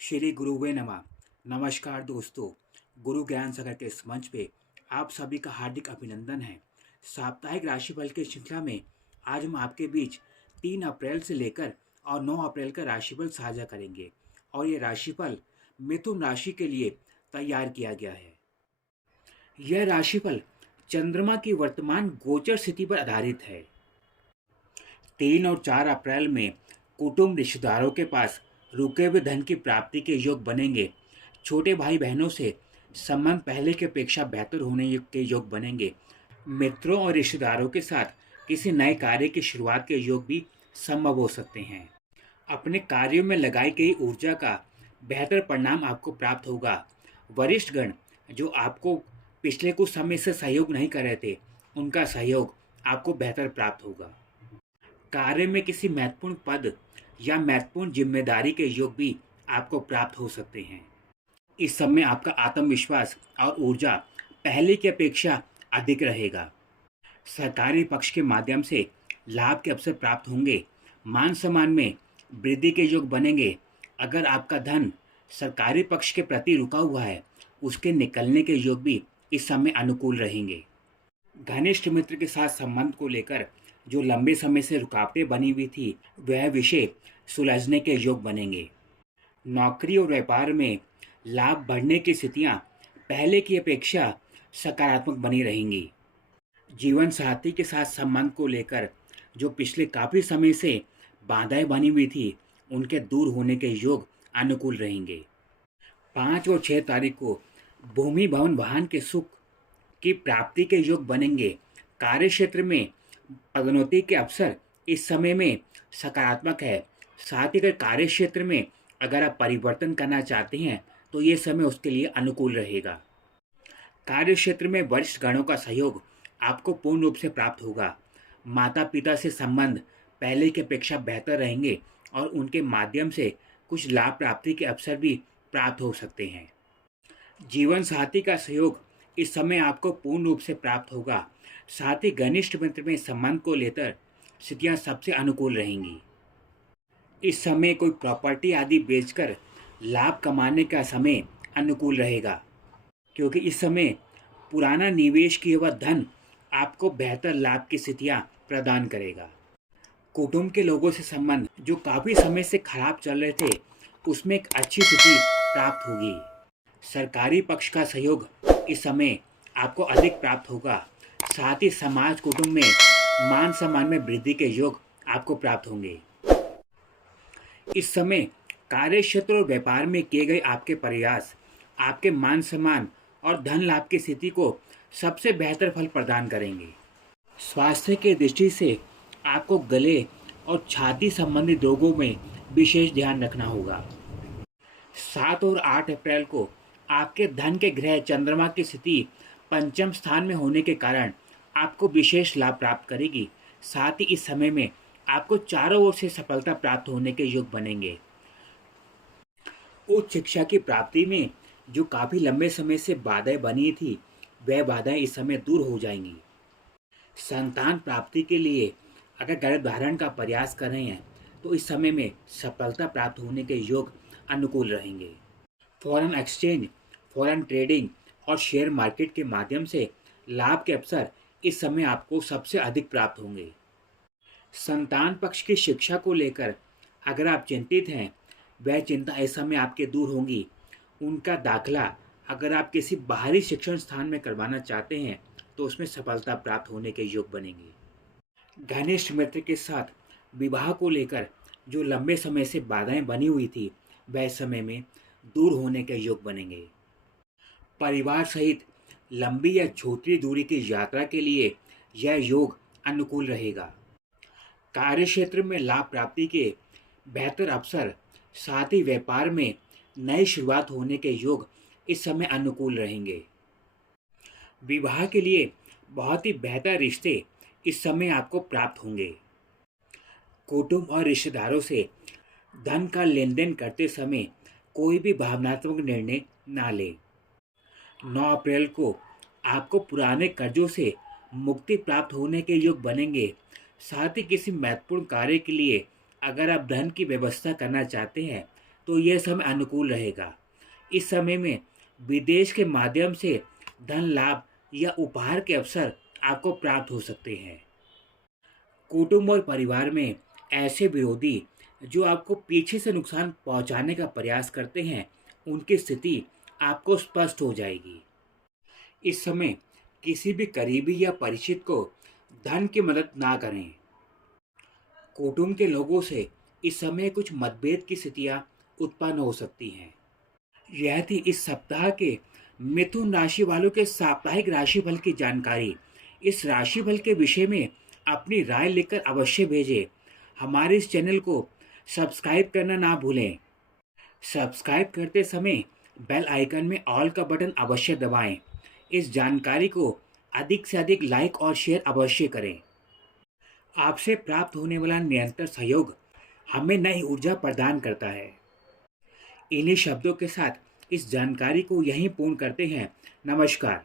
श्री गुरुवे नमः। नमस्कार दोस्तों, गुरु ज्ञान सागर के इस मंच पे आप सभी का हार्दिक अभिनंदन है। साप्ताहिक राशिफल की श्रृंखला में आज हम आपके बीच 3 अप्रैल से लेकर और 9 अप्रैल का राशिफल साझा करेंगे और ये राशिफल मिथुन राशि के लिए तैयार किया गया है। यह राशिफल चंद्रमा की वर्तमान गोचर स्थिति पर आधारित है। 3 और 4 अप्रैल में कुटुंब रिश्तेदारों के पास रुके हुए धन की प्राप्ति के योग बनेंगे। छोटे भाई बहनों से संबंध पहले की अपेक्षा बेहतर होने के योग बनेंगे। मित्रों और रिश्तेदारों के साथ किसी नए कार्य की शुरुआत के योग भी संभव हो सकते हैं। अपने कार्यों में लगाई गई ऊर्जा का बेहतर परिणाम आपको प्राप्त होगा। वरिष्ठगण जो आपको पिछले कुछ समय से सहयोग नहीं कर रहे थे, उनका सहयोग आपको बेहतर प्राप्त होगा। कार्य में किसी महत्वपूर्ण पद या महत्वपूर्ण जिम्मेदारी के योग भी आपको प्राप्त हो सकते हैं। इस समय आपका आत्मविश्वास और ऊर्जा पहले की अपेक्षा अधिक रहेगा। सरकारी पक्ष के माध्यम से लाभ के अवसर प्राप्त होंगे। मान सम्मान में वृद्धि के योग बनेंगे। अगर आपका धन सरकारी पक्ष के प्रति रुका हुआ है, उसके निकलने के योग भी इस समय अनुकूल रहेंगे। घनिष्ठ मित्र के साथ संबंध को लेकर जो लंबे समय से रुकावटें बनी हुई थी, वह विषय सुलझने के योग बनेंगे। नौकरी और व्यापार में लाभ बढ़ने की स्थितियां पहले की अपेक्षा सकारात्मक बनी रहेंगी। जीवन साथी के साथ संबंध को लेकर जो पिछले काफी समय से बाधाएं बनी हुई थी, उनके दूर होने के योग अनुकूल रहेंगे। 5 और 6 तारीख को भूमि भवन वाहन के सुख की प्राप्ति के योग बनेंगे। कार्य क्षेत्र में पदोन्नति के अवसर इस समय में सकारात्मक है। साथ ही अगर कार्य क्षेत्र में अगर आप परिवर्तन करना चाहते हैं तो ये समय उसके लिए अनुकूल रहेगा। कार्य क्षेत्र में वरिष्ठ गणों का सहयोग आपको पूर्ण रूप से प्राप्त होगा। माता पिता से संबंध पहले की अपेक्षा बेहतर रहेंगे और उनके माध्यम से कुछ लाभ प्राप्ति के अवसर भी प्राप्त हो सकते हैं। जीवन साथी का सहयोग इस समय आपको पूर्ण रूप से प्राप्त होगा। साथ ही घनिष्ठ मित्र में संबंध को लेकर स्थितियां सबसे अनुकूल रहेंगी। इस समय कोई प्रॉपर्टी आदि बेचकर लाभ कमाने का समय अनुकूल रहेगा, क्योंकि इस समय पुराना निवेश किया हुआ धन आपको बेहतर लाभ की स्थितियां प्रदान करेगा। कुटुंब के लोगों से संबंध जो काफ़ी समय से खराब चल रहे थे, उसमें एक अच्छी स्थिति प्राप्त होगी। सरकारी पक्ष का सहयोग इस समय आपको अधिक प्राप्त होगा। साथ ही समाज कुटुंब में मान सम्मान में वृद्धि के योग आपको प्राप्त होंगे। इस समय कार्य क्षेत्र और व्यापार में किए गए आपके प्रयास आपके मान सम्मान और धन लाभ की स्थिति को सबसे बेहतर फल प्रदान करेंगे। स्वास्थ्य की दृष्टि से आपको गले और छाती संबंधित रोगों में विशेष ध्यान रखना होगा। 7 और 8 अप्रैल को आपके धन के ग्रह चंद्रमा की स्थिति पंचम स्थान में होने के कारण आपको विशेष लाभ प्राप्त करेगी। साथ ही इस समय में आपको चारों ओर से सफलता प्राप्त होने के योग बनेंगे। उच्च शिक्षा की प्राप्ति में जो काफी लंबे समय से बाधाएं बनी थी, वह बाधाएं इस समय दूर हो जाएंगी। संतान प्राप्ति के लिए अगर गर्भधारण का प्रयास कर रहे हैं तो इस समय में सफलता प्राप्त होने के योग अनुकूल रहेंगे। फॉरेन एक्सचेंज, फॉरेन ट्रेडिंग और शेयर मार्केट के माध्यम से लाभ के अवसर इस समय आपको सबसे अधिक प्राप्त होंगे। संतान पक्ष की शिक्षा को लेकर अगर आप चिंतित हैं, वह चिंता इस समय आपके दूर होंगी। उनका दाखला अगर आप किसी बाहरी शिक्षण स्थान में करवाना चाहते हैं तो उसमें सफलता प्राप्त होने के योग बनेंगे। घनिष्ठ मित्र के साथ विवाह को लेकर जो लंबे समय से बाधाएं बनी हुई थी, वह समय में दूर होने के योग बनेंगे। परिवार सहित लंबी या छोटी दूरी की यात्रा के लिए यह योग अनुकूल रहेगा। कार्य क्षेत्र में लाभ प्राप्ति के बेहतर अवसर, साथ ही व्यापार में नई शुरुआत होने के योग इस समय अनुकूल रहेंगे। विवाह के लिए बहुत ही बेहतर रिश्ते इस समय आपको प्राप्त होंगे। कुटुंब और रिश्तेदारों से धन का लेन देन करते समय कोई भी भावनात्मक निर्णय ना लें। 9 अप्रैल को आपको पुराने कर्जों से मुक्ति प्राप्त होने के योग बनेंगे। साथ ही किसी महत्वपूर्ण कार्य के लिए अगर आप धन की व्यवस्था करना चाहते हैं तो यह समय अनुकूल रहेगा। इस समय में विदेश के माध्यम से धन लाभ या उपहार के अवसर आपको प्राप्त हो सकते हैं। कुटुंब और परिवार में ऐसे विरोधी जो आपको पीछे से नुकसान पहुंचाने का प्रयास करते हैं, उनकी स्थिति आपको स्पष्ट हो जाएगी। इस समय किसी भी करीबी या परिचित को धन की मदद ना करें। कुटुंब के लोगों से इस समय कुछ मतभेद की स्थितियां उत्पन्न हो सकती हैं। यह थी इस सप्ताह के मिथुन राशि वालों के साप्ताहिक राशिफल की जानकारी। इस राशिफल के विषय में अपनी राय लेकर अवश्य भेजें। हमारे इस चैनल को सब्सक्राइब करना ना भूलें। सब्सक्राइब करते समय बेल आइकन में ऑल का बटन अवश्य दबाएं। इस जानकारी को अधिक से अधिक लाइक और शेयर अवश्य करें। आपसे प्राप्त होने वाला निरंतर सहयोग हमें नई ऊर्जा प्रदान करता है। इन्हीं शब्दों के साथ इस जानकारी को यहीं पूर्ण करते हैं। नमस्कार।